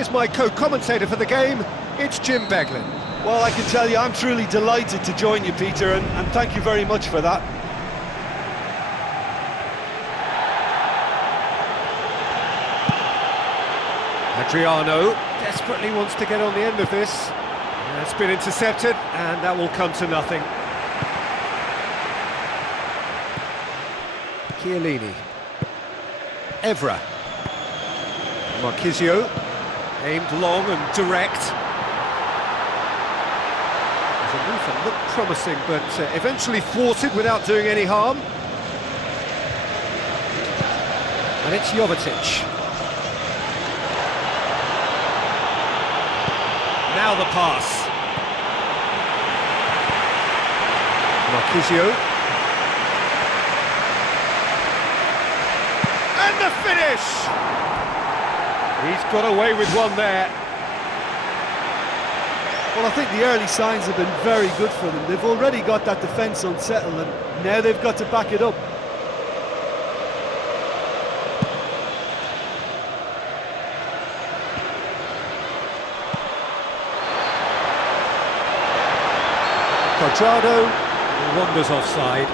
here's my co-commentator for the game, it's Jim Beglin. Well, I can tell you, I'm truly delighted to join you, Peter, and thank you very much for that. Adriano desperately wants to get on the end of this. It's been intercepted, and that will come to nothing. Chiellini. Evra. Marquisio. Aimed long and direct. The move looked promising, but eventually thwarted without doing any harm. And it's Jovetic. Now the pass. Marquisio. And the finish! He's got away with one there. Well, I think the early signs have been very good for them. They've already got that defence unsettled, and now they've got to back it up. Quadrado wanders offside.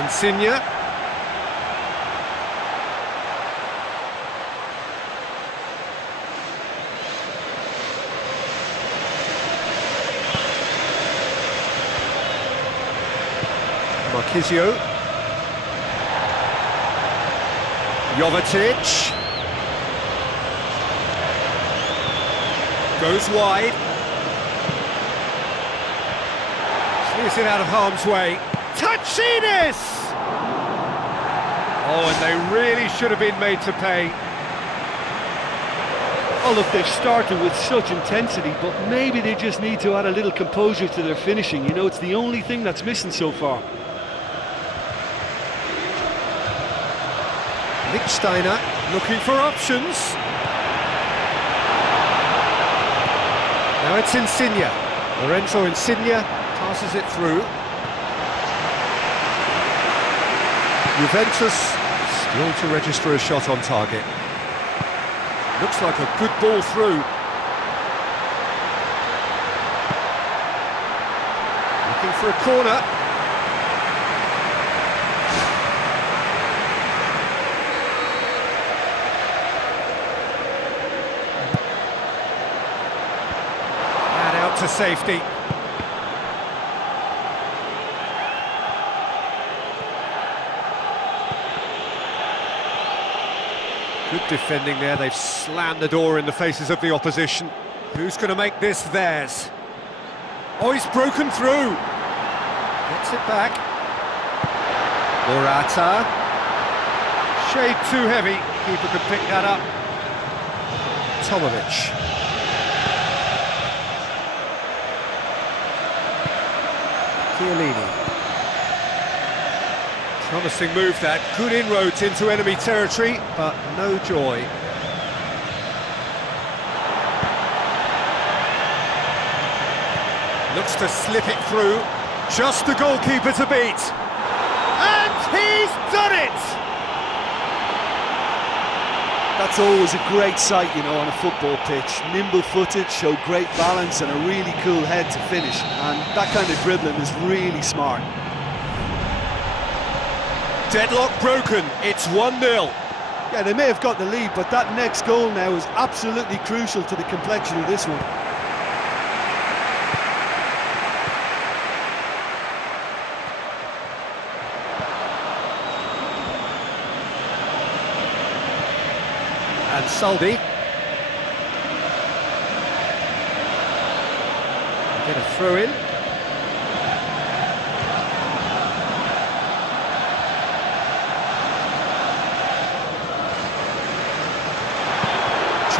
Insigne. Marquisio. Jovetic. Goes wide. Clears it out of harm's way. Touchiness! Oh, and they really should have been made to pay. Oh, look, they've started with such intensity, but maybe they just need to add a little composure to their finishing. You know, it's the only thing that's missing so far. Lichtsteiner looking for options. Now it's Insigne. Lorenzo Insigne passes it through. Juventus still to register a shot on target. Looks like a good ball through. Looking for a corner. And out to safety. Good defending there, they've slammed the door in the faces of the opposition. Who's going to make this theirs? Oh, he's broken through! Gets it back. Morata. Shade too heavy, keeper could pick that up. Tomovic. Chiellini. Promising move that, good inroads into enemy territory, but no joy. Looks to slip it through, just the goalkeeper to beat. And he's done it! That's always a great sight, you know, on a football pitch. Nimble-footed, show great balance and a really cool head to finish. And that kind of dribbling is really smart. Deadlock broken, it's 1-0. Yeah, they may have got the lead, but that next goal now is absolutely crucial to the complexion of this one. And Saldi. Get a throw in.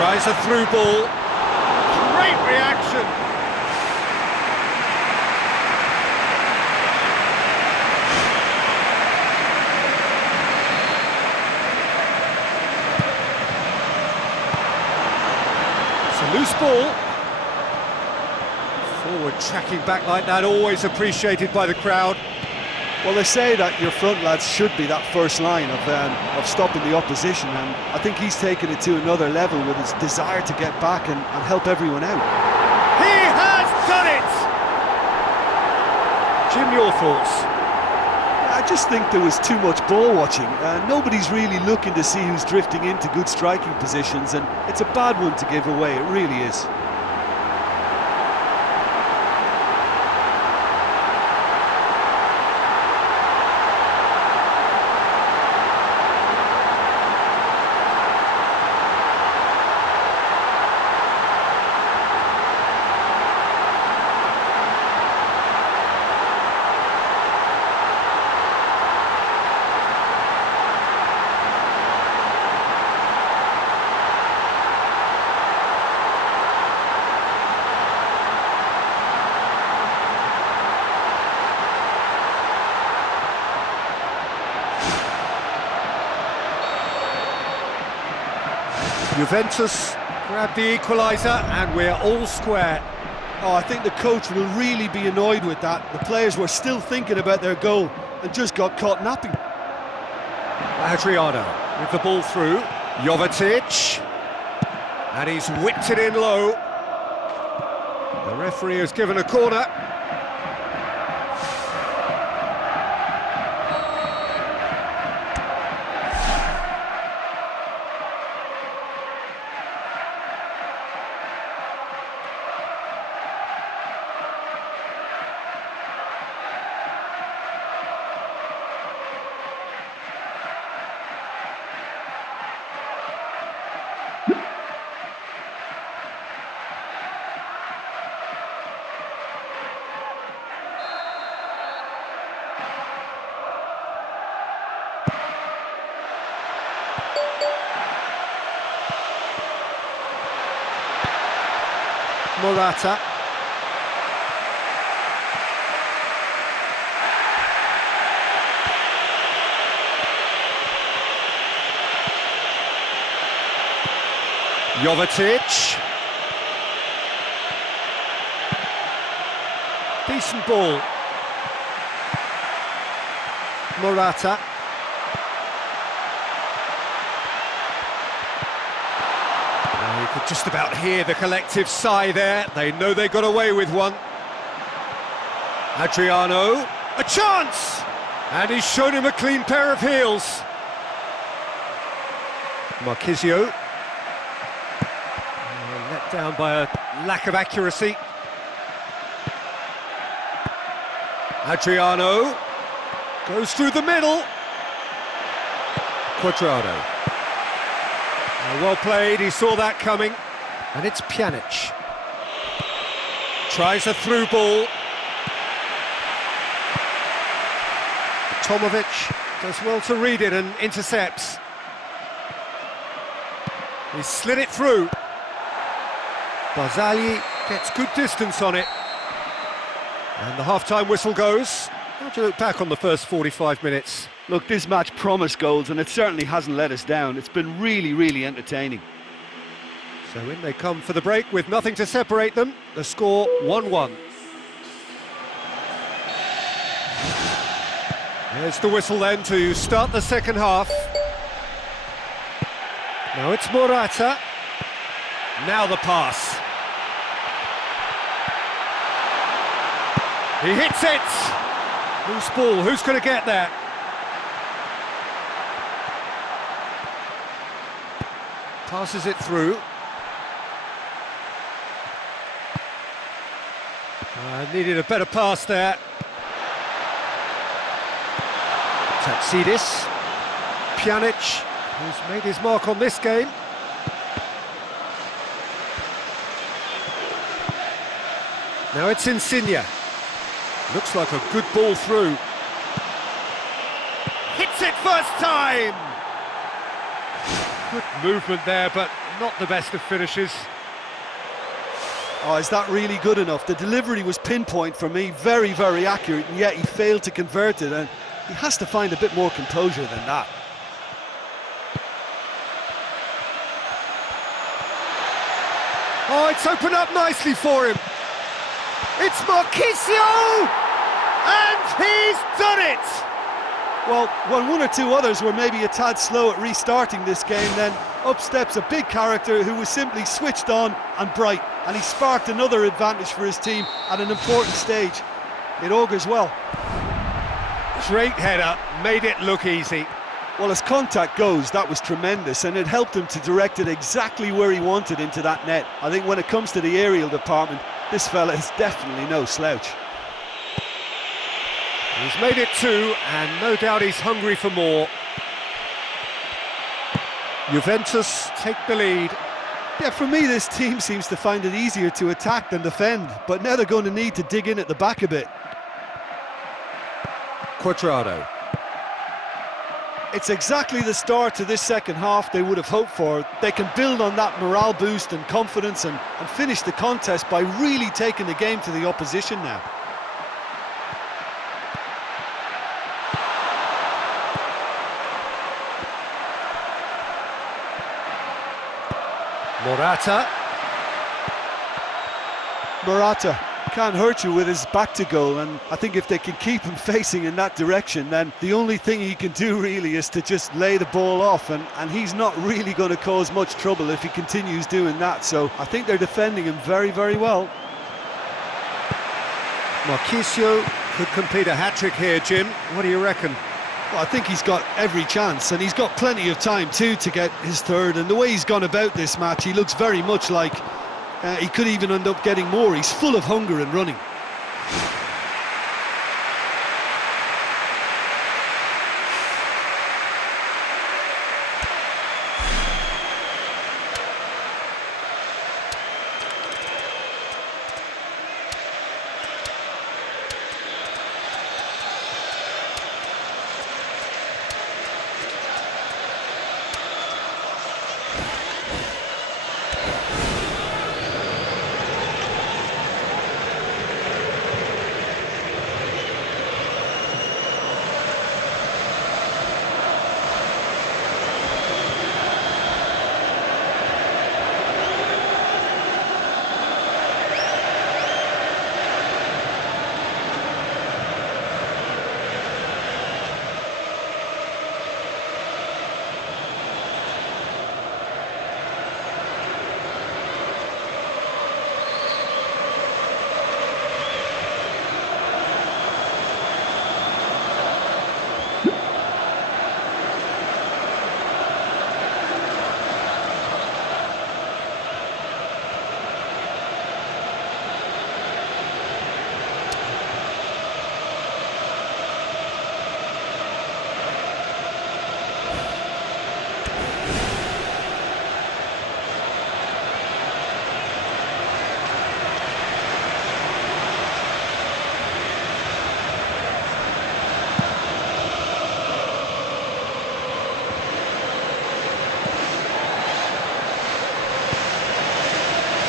Tries a through ball. Great reaction ball. Forward tracking back like that, always appreciated by the crowd. Well, they say that your front lads should be that first line of stopping the opposition, and I think he's taken it to another level with his desire to get back and help everyone out. He has done it! Jim, your thoughts? I just think there was too much ball watching. Nobody's really looking to see who's drifting into good striking positions, and it's a bad one to give away, it really is. Juventus grab the equaliser and we're all square. Oh, I think the coach will really be annoyed with that. The players were still thinking about their goal and just got caught napping. Adriano with the ball through. Jovetic. And he's whipped it in low. The referee has given a corner. Morata. Jovetic. Decent ball. Morata. You could just about hear the collective sigh there. They know they got away with one. Adriano, a chance! And he's shown him a clean pair of heels. Marquisio. Let down by a lack of accuracy. Adriano goes through the middle. Cuadrado. Well played, he saw that coming. And it's Pjanic. Tries a through ball. Tomovic does well to read it and intercepts. He slid it through. Barzagli gets good distance on it. And the half-time whistle goes. How do you look back on the first 45 minutes? Look, this match promised goals, and it certainly hasn't let us down. It's been really, really entertaining. So in they come for the break with nothing to separate them. The score 1-1. There's the whistle then to start the second half. Now it's Morata. Now the pass. He hits it! Whose ball? Who's going to get there? Passes it through. Needed a better pass there. Tatsidis. Pjanic, who's made his mark on this game. Now it's Insigne. Looks like a good ball through. Hits it first time! Good movement there, but not the best of finishes. Oh, is that really good enough? The delivery was pinpoint for me, very, very accurate, and yet he failed to convert it, and he has to find a bit more composure than that. Oh, it's opened up nicely for him. It's Marquisio! And he's done it! Well, when one or two others were maybe a tad slow at restarting this game, then up steps a big character who was simply switched on and bright, and he sparked another advantage for his team at an important stage. It augurs well. Great header, made it look easy. Well, as contact goes, that was tremendous, and it helped him to direct it exactly where he wanted into that net. I think when it comes to the aerial department, this fella is definitely no slouch. He's made it 2, and no doubt he's hungry for more. Juventus take the lead. Yeah, for me, this team seems to find it easier to attack than defend, but now they're going to need to dig in at the back a bit. Quadrado. It's exactly the start to this second half they would have hoped for. They can build on that morale boost and confidence and finish the contest by really taking the game to the opposition now. Morata can't hurt you with his back to goal, and I think if they can keep him facing in that direction, then the only thing he can do really is to just lay the ball off, and he's not really going to cause much trouble if he continues doing that. So I think they're defending him very, very well. Marquisio could complete a hat-trick here, Jim. What do you reckon? Well, I think he's got every chance, and he's got plenty of time too to get his third, and the way he's gone about this match, he looks very much like he could even end up getting more. He's full of hunger and running.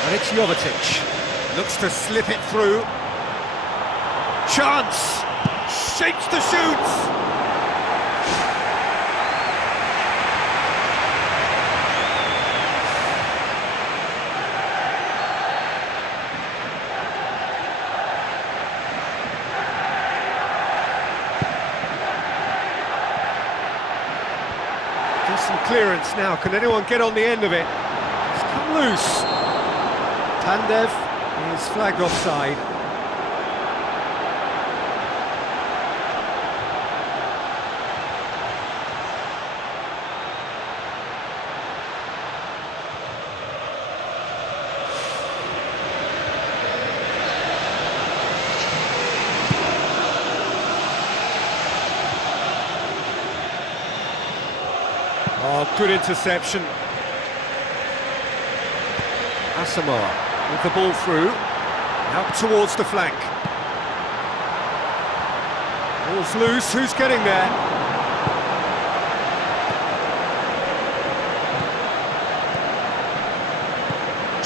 And it's Jovetic, looks to slip it through. Chance, shapes to shoot. Decent clearance now, can anyone get on the end of it? It's come loose. Pandev is flagged offside. Oh, good interception. Asamoah with the ball through, out towards the flank. Ball's loose, who's getting there?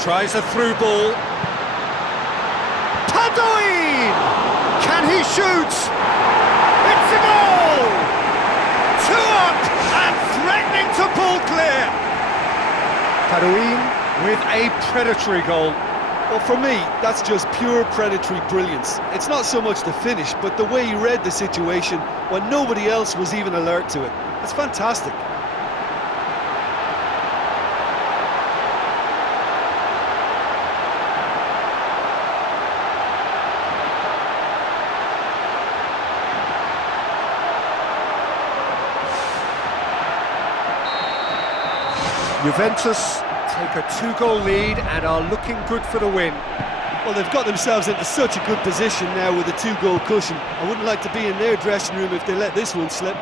Tries a through ball. Padoin! Can he shoot? It's a goal! 2 up and threatening to pull clear. Padoin with a predatory goal. Well, for me, that's just pure predatory brilliance. It's not so much the finish, but the way he read the situation when nobody else was even alert to it. It's fantastic. Juventus take a 2-goal lead and are looking good for the win. Well, they've got themselves into such a good position now with a 2-goal cushion. I wouldn't like to be in their dressing room if they let this one slip.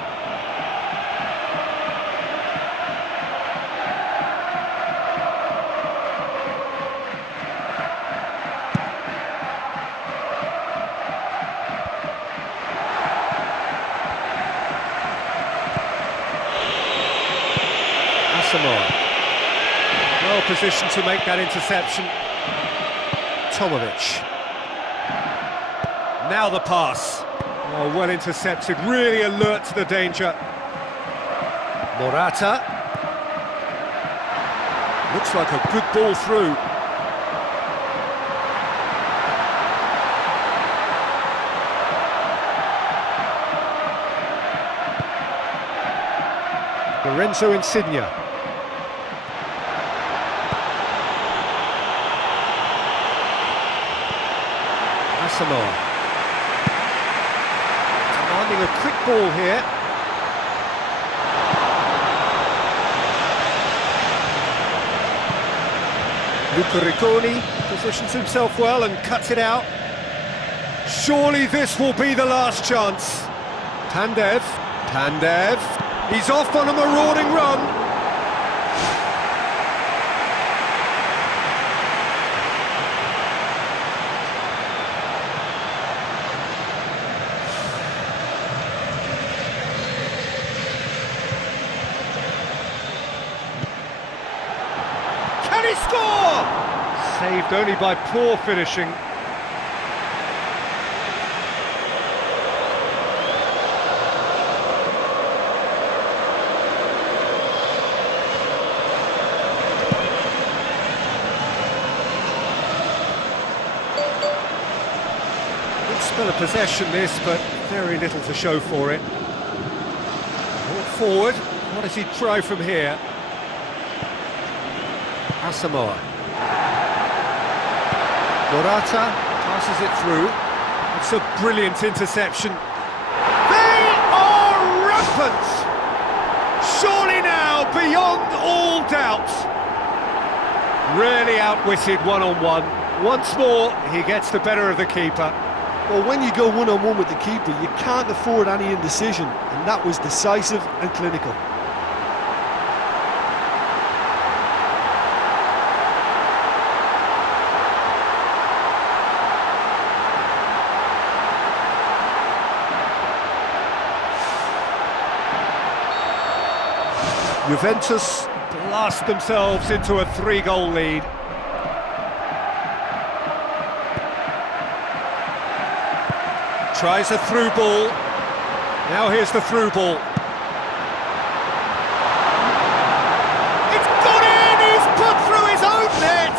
Well positioned to make that interception. Tomovic. Now the pass. Oh, well intercepted, really alert to the danger. Morata. Looks like a good ball through. Lorenzo Insigne. Samoa. Demanding a quick ball here. Luca Ricconi positions himself well and cuts it out. Surely this will be the last chance. Pandev. He's off on a marauding run. Can he score? Saved only by poor finishing. Good spell of possession this, but very little to show for it. Brought forward. What does he try from here? Asamoah. Morata passes it through. It's a brilliant interception. They are rampant! Surely now, beyond all doubt. Really outwitted one-on-one. Once more, he gets the better of the keeper. Well, when you go one-on-one with the keeper, you can't afford any indecision, and that was decisive and clinical. Juventus blast themselves into a 3-goal lead. Tries a through ball. Now here's the through ball. It's gone in! He's put through his own net!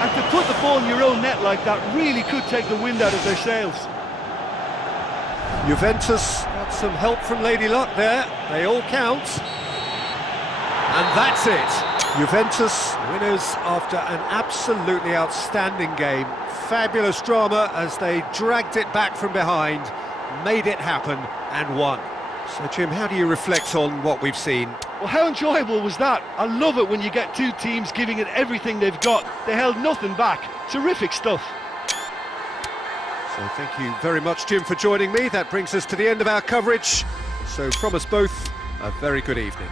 And to put the ball in your own net like that really could take the wind out of their sails. Juventus got some help from Lady Luck there, they all count. And that's it. Juventus winners after an absolutely outstanding game. Fabulous drama as they dragged it back from behind, made it happen and won. So Jim, how do you reflect on what we've seen? Well, how enjoyable was that? I love it when you get two teams giving it everything they've got. They held nothing back. Terrific stuff. So thank you very much, Jim, for joining me. That brings us to the end of our coverage. So from us both, a very good evening.